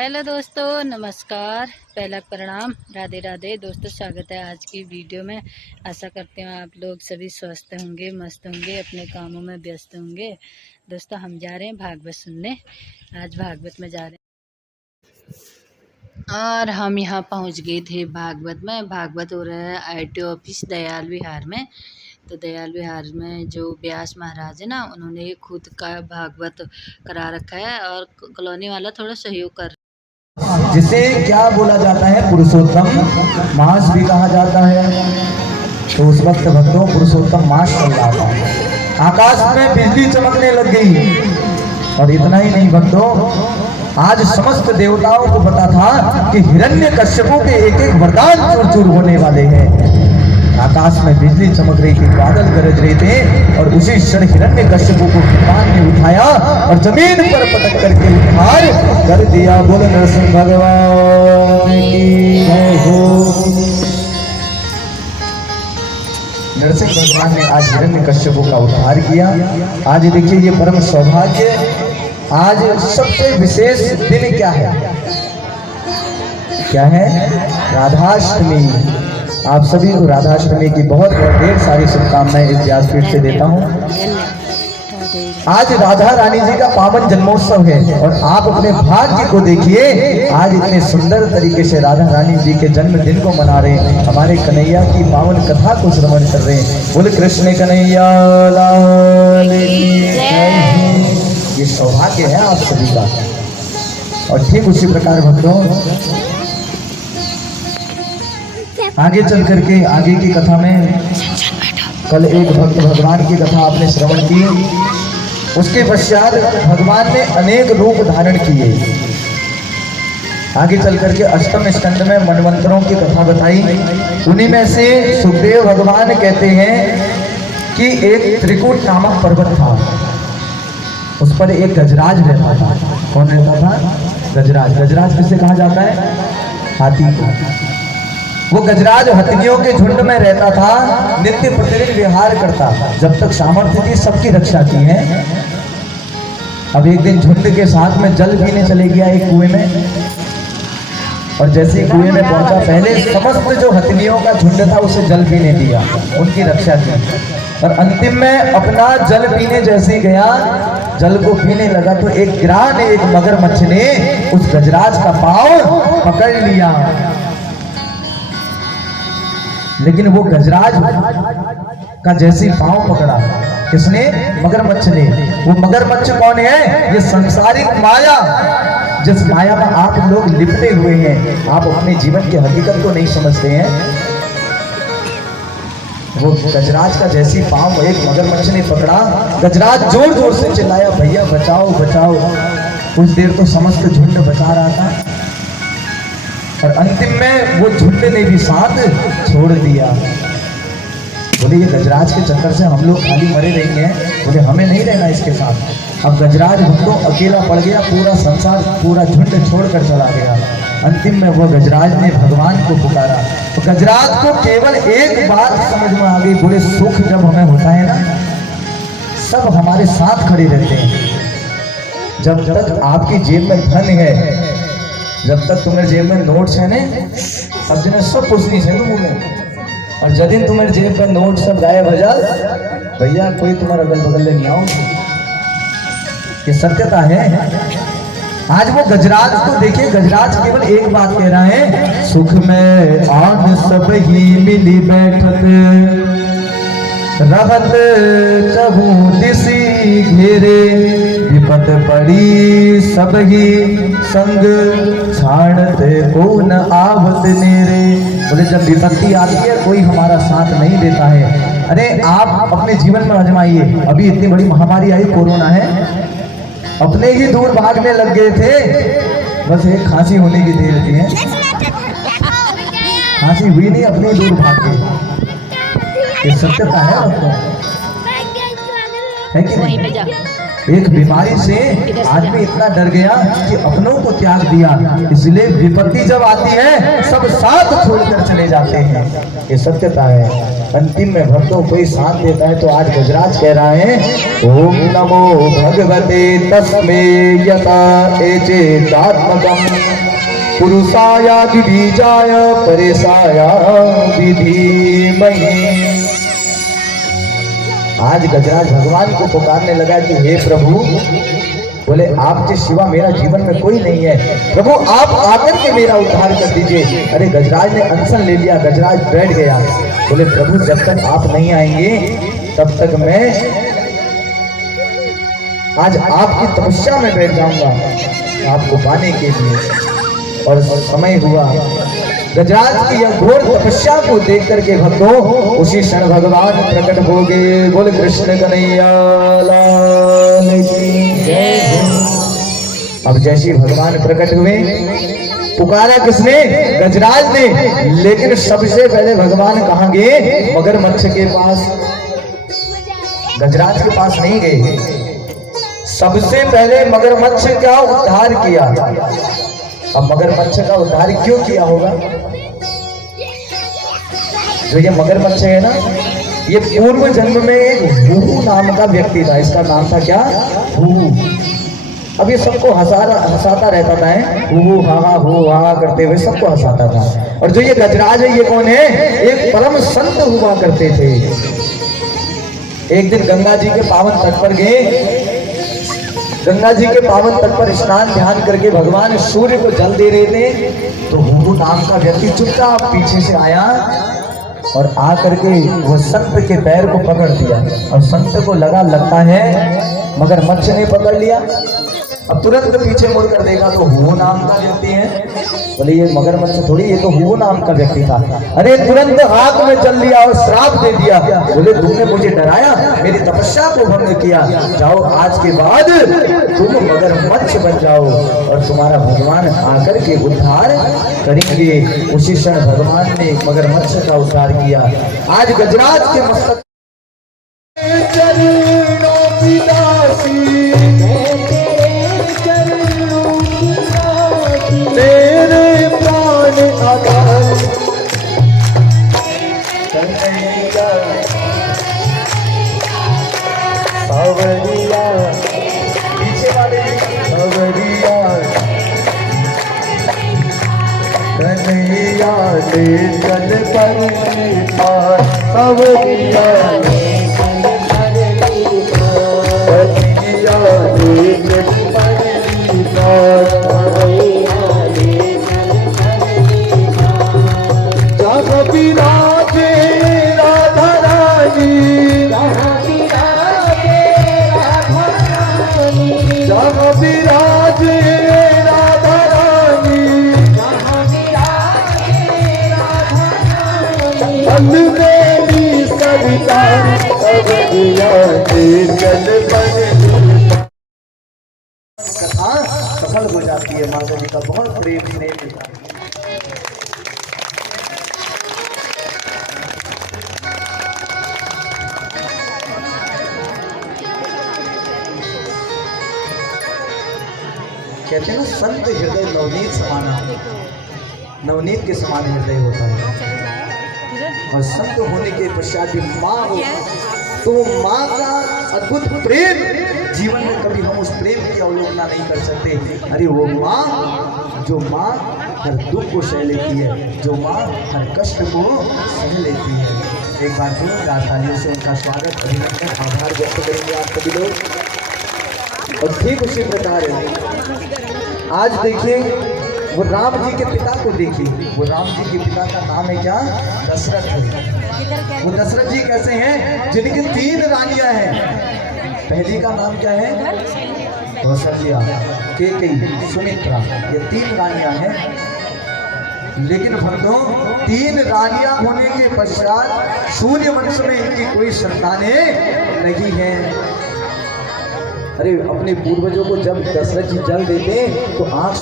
Hello दोस्तों, नमस्कार, पहला प्रणाम, राधे राधे। दोस्तों स्वागत है आज की वीडियो में। आशा करते हैं आप लोग सभी स्वस्थ होंगे, मस्त होंगे, अपने कामों में व्यस्त होंगे। दोस्तों हम जा रहे हैं भागवत सुनने। आज भागवत में जा रहे हैं और हम यहाँ पहुँच गए थे भागवत में। भागवत हो रहा है ITO ऑफिस दयाल विहार में। तो दयाल विहार में जो व्यास महाराज है ना, उन्होंने खुद का भागवत करा रखा है और कॉलोनी वाला थोड़ा सहयोग कर। जिसे क्या बोला जाता है, पुरुषोत्तम मास भी कहा जाता है। तो उस वक्त भक्तों पुरुषोत्तम मास चल रहा था, आकाश में बिजली चमकने लग गई। और इतना ही नहीं भक्तों, आज समस्त देवताओं को पता था कि हिरण्यकश्यपों के एक एक वरदान चूर चूर होने वाले हैं। आकाश में बिजली चमक रही थी, बादल गरज रहे थे, और उसी क्षण हिरण्यकश्यपों को भगवान ने उठाया और जमीन पर पटक करके उद्धार कर दिया। बोल नरसिंह भगवान की जय हो। नरसिंह भगवान ने आज हिरण्यकश्यपों का उद्धार किया। आज देखिए ये परम सौभाग्य। आज सबसे विशेष दिन क्या है? क्या है? राधाष्टमी। आप सभी को राधाष्टमी की बहुत ढेर सारी शुभकामनाएं इस व्यासपीठ से देता हूं। आज राधा रानी जी का पावन जन्मोत्सव है और आप अपने भाग्य को देखिए, आज इतने सुंदर तरीके से राधा रानी जी के जन्मदिन को मना रहे हैं। हमारे कन्हैया की पावन कथा को श्रवण कर रहे हैं। बोले कृष्ण कन्हैया लाल की जय। ये सौभाग्य है आप सभी का। और ठीक उसी प्रकार भक्तों, आगे चल करके आगे की कथा में कल एक भक्त भगवान की कथा आपने श्रवण की। उसके पश्चात भगवान ने अनेक रूप धारण किए। आगे चल करके अष्टम स्कंद में मनवंतरों की कथा बताई। उन्हीं में से सुखदेव भगवान कहते हैं कि एक त्रिकूट नामक पर्वत था, उस पर एक गजराज रहता था। कौन रहता था? गजराज। गजराज किसे कहा जाता है? हाथी को। वो गजराज हथिनियों के झुंड में रहता था, नित्य प्रतिदिन विहार करता, जब तक सामर्थ्य थी सबकी रक्षा की है। अब एक दिन झुंड के साथ में जल पीने चले गया एक कुएं में, और जैसे ही कुएं में पहुंचा, पहले समस्त जो हथिनियों का झुंड था उसे जल पीने दिया, उनकी रक्षा की। और अंतिम में अपना जल पीने जैसे ही गया, जल को पीने लगा तो एक गिरान, एक मगरमच्छ ने उस गजराज का पांव पकड़ लिया। लेकिन वो गजराज का जैसे पांव पकड़ा, किसने? मगरमच्छ ने। वो मगरमच्छ कौन है? ये संसारिक माया, जिस माया में आप लोग लिपटे हुए हैं। आप अपने जीवन की हकीकत को नहीं समझते हैं। वो गजराज का जैसी पांव एक मगरमच्छ ने पकड़ा, गजराज जोर जोर से चिल्लाया, भैया बचाओ बचाओ। कुछ देर तो समस्त झुंड बचा रहा था, और अंतिम में वो झुंड ने भी साथ छोड़ दिया। बोले ये गजराज के चक्कर से हम लोग खाली मरे रहेंगे। बोले हमें नहीं रहना इसके साथ। अब गजराज भक्तों अकेला पड़ गया, पूरा संसार, पूरा झुंड छोड़कर चला गया। अंतिम में वो गजराज ने भगवान को पुकारा। तो गजराज को केवल एक बात समझ में आ गई। बोले सुख जब हमें होता है ना, सब हमारे साथ खड़े रहते हैं। जब तक आपकी जेब में धन है, जब तक तुम्हारे जेब में नोट्स है ने, अब जिन्हें सब कुछ नहीं है तुम में। और जब दिन तुम्हारे जेब में नोट सब गायब हो जाए, भैया कोई तुम्हारा अगल बगल ले नहीं आओ। ये सत्यता है। आज वो गजराज को देखिए, गजराज केवल एक बात कह रहा है, सुख में आन सब ही मिली बैठत, रहत चहु दिसी घेरे, विपत पड़ी सब ही संग, छाड़ते को न आवत नेरे। बोले जब विपत्ति आती है कोई हमारा साथ नहीं देता है। अरे आप अपने जीवन में आजमाइए, अभी इतनी बड़ी महामारी आई, कोरोना है, अपने ही दूर भागने लग गए थे। बस एक खांसी होने की देर थी है, खांसी हुई नहीं, अपने दूर भाग गए। ये सत्यता है आपको, है कि नहीं? एक बीमारी से आदमी इतना डर गया कि अपनों को त्याग दिया। इसलिए विपत्ति जब आती है सब साथ छोड़कर चले जाते हैं, ये सत्यता है। अंतिम में भक्तों कोई साथ देता है। तो आज गजराज कह रहा है ओम नमो भगवते तस्मै यथा एचेतात्मकम् पुरुषाय बीजाय परेशाय विधीमहि। आज गजराज भगवान को पुकारने लगा कि हे प्रभु, बोले आपके सिवा मेरा जीवन में कोई नहीं है, प्रभु आप आकर के मेरा उद्धार कर दीजिए। अरे गजराज ने अनशन ले लिया, गजराज बैठ गया। बोले प्रभु जब तक आप नहीं आएंगे तब तक मैं आज आपकी तपस्या में बैठ जाऊंगा आपको पाने के लिए। और समय हुआ, गजराज की यह घोर तपस्या को देख करके भक्तों उसी क्षण भगवान प्रकट हो गए। बोले कृष्ण कन्हैया लाल की जय। अब जैसे भगवान प्रकट हुए, पुकारा किसने? गजराज ने। लेकिन सबसे पहले भगवान कहाँ गए? मगरमच्छ के पास। गजराज के पास नहीं गए, सबसे पहले मगरमच्छ का उद्धार किया। अब मगरमच्छ का उद्धार क्यों किया होगा? जो ये मगरमच्छ है ना, ये पूर्व जन्म में एक हुहू नाम का व्यक्ति था। इसका नाम था क्या? हुहू। अब ये सबको हंसाता रहता था, हुहू हाहा हु हाहा करते हुए सबको हंसाता था। और जो ये गजराज है ये कौन है? एक परम संत हुआ करते थे। एक दिन गंगा जी के पावन तट पर गए। गंगा जी के पावन तट पर स्नान ध्यान करके भगवान सूर्य को जल दे रहे थे। तो हुहू नाम का व्यक्ति चुपचाप पीछे से आया और आकर के वो संत के पैर को पकड़ दिया। और संत को लगता है मगरमच्छ ने पकड़ लिया। अब तुरंत पीछे मुड़कर देखा तो हुहू नाम का व्यक्ति है। बोले ये मगरमच्छ थोड़ी, ये तो हुहू नाम का व्यक्ति था। अरे तुरंत आग में जल लिया और श्राप दे दिया। बोले तुमने मुझे डराया, मेरी तपस्या को भंग किया, जाओ आज के बाद तुम मगरमच्छ बन जाओ और तुम्हारा भगवान आकर के उद्धार करेंगे। उसी क्षण भगवान ने मगरमच्छ का उद्धार किया। आज गजराज के मस्तक तेरे प्राण आधार कन्हैया सावरिया, पीछे वाले सावरिया कन्हैया ले चल पर पार, सावरिया कन्हैया ले चल पर पार। विराजे राधा रानी, जहाँ विराजे राधा रानी, मेरी सविता कथा सफल हो जाती है। माता जी का बहुत प्रेम स्नेह मिलता है। कहते हैं ना संत हृदय नवनीत समाना, नवनीत के समान हृदय होता है। और संत होने के पश्चात भी माँ हो तो माँ का अद्भुत प्रेम जीवन में कभी हम उस प्रेम की अवलोकना नहीं कर सकते। अरे वो माँ, जो माँ हर दुख को सह लेती है, जो माँ हर कष्ट को सह लेती है। एक बार जोरदार तालियों से उनका स्वागत, अभिनंदन, आभार व्यक्त करेंगे आप सभी लोग। और ठीक उसी प्रकार आज देखिए वो राम जी के पिता को देखिए। वो राम जी के पिता का नाम है क्या? दशरथ है। वो दशरथ जी कैसे हैं? जिनकी 3 रानियां हैं। पहली का नाम क्या है? कौशल्या, कैकेयी, सुमित्रा। ये 3 रानियां हैं। लेकिन भक्तों 3 रानियां होने के पश्चात सूर्य वंश में इनकी कोई संतानें नहीं है। अरे अपने पूर्वजों को जब दशरथ जी जल देते तो आंख